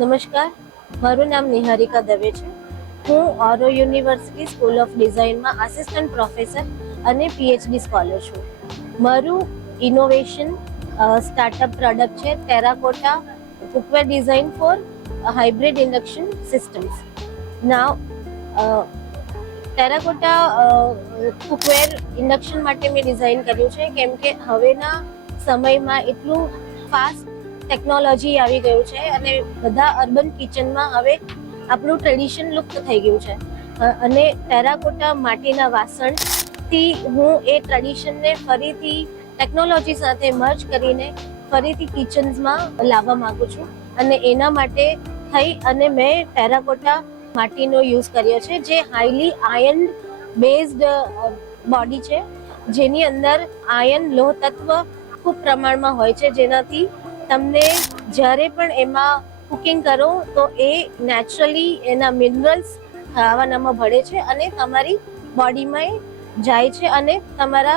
નમસ્કાર, મારું નામ નિહારિકા દવે છે. હું ઓરો યુનિવર્સિટી સ્કૂલ ઓફ ડિઝાઇનમાં આસિસ્ટન્ટ પ્રોફેસર અને પીએચડી સ્કોલર છું. મારું ઇનોવેશન સ્ટાર્ટઅપ પ્રોડક્ટ છે terracotta cookware design for hybrid induction systems. Now terracotta cookware induction માટે મેં ડિઝાઇન કર્યું છે કેમ કે હવેના સમયમાં એટલું ફાસ્ટ ટેકનોલોજી આવી ગયું છે અને બધા અર્બન કિચનમાં હવે આપણું ટ્રેડિશન લુપ્ત થઈ ગયું છે અને ટેરાકોટા માટીના વાસણથી હું એ ટ્રેડિશનને ફરીથી ટેકનોલોજી સાથે મર્જ કરીને ફરીથી કિચન્સમાં લાવવા માંગુ છું અને એના માટે થઈ અને મેં ટેરાકોટા માટીનો યુઝ કર્યો છે જે હાઈલી આયર્ન બેઝડ બોડી છે, જેની અંદર આયર્ન લોહ તત્વ ખૂબ પ્રમાણમાં હોય છે, જેનાથી તમને જ્યારે પણ એમાં કુકિંગ કરો તો એ નેચરલી એના મિનરલ્સ ખાવાનામાં ભળે છે અને તમારી બોડીમાં જાય છે અને તમારા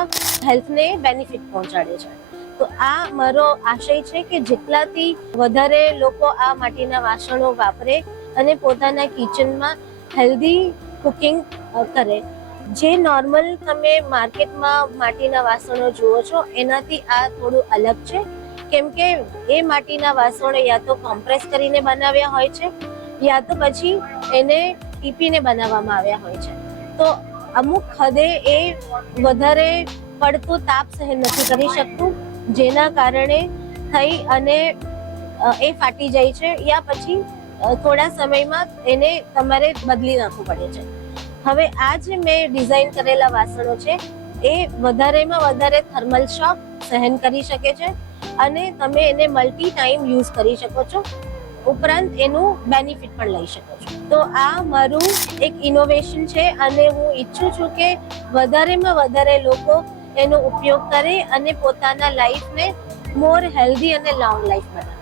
હેલ્થને બેનિફિટ પહોંચાડે છે. તો આ મારો આશય છે કે જેટલાથી વધારે લોકો આ માટીના વાસણો વાપરે અને પોતાના કિચનમાં હેલ્ધી કુકિંગ કરે. જે નોર્મલ તમે માર્કેટમાં માટીના વાસણો જુઓ છો એનાથી આ થોડું અલગ છે કેમ કે એ માટીના વાસણો યા તો કોમ્પ્રેસ કરીને બનાવ્યા હોય છે યા તો પછી એને ટીપીને બનાવવામાં આવ્યા હોય છે. તો અમુક હદે એ વધારે પડતો તાપ સહન નથી કરી શકતું, જેના કારણે થઈ અને એ ફાટી જાય છે યા પછી થોડા સમયમાં એને તમારે બદલી નાખવું પડે છે. હવે આ જે મેં ડિઝાઇન કરેલા વાસણો છે એ વધારેમાં વધારે થર્મલ શોક સહન કરી શકે છે અને તમે એને મલ્ટી ટાઈમ યુઝ કરી શકો છો, ઉપરાંત એનું બેનિફિટ પણ લઈ શકો છો. તો આ મારું એક ઇનોવેશન છે અને હું ઈચ્છું છું કે વધારેમાં વધારે લોકો એનો ઉપયોગ કરે અને પોતાના લાઈફને મોર હેલ્ધી અને લોંગ લાઈફ બનાવે.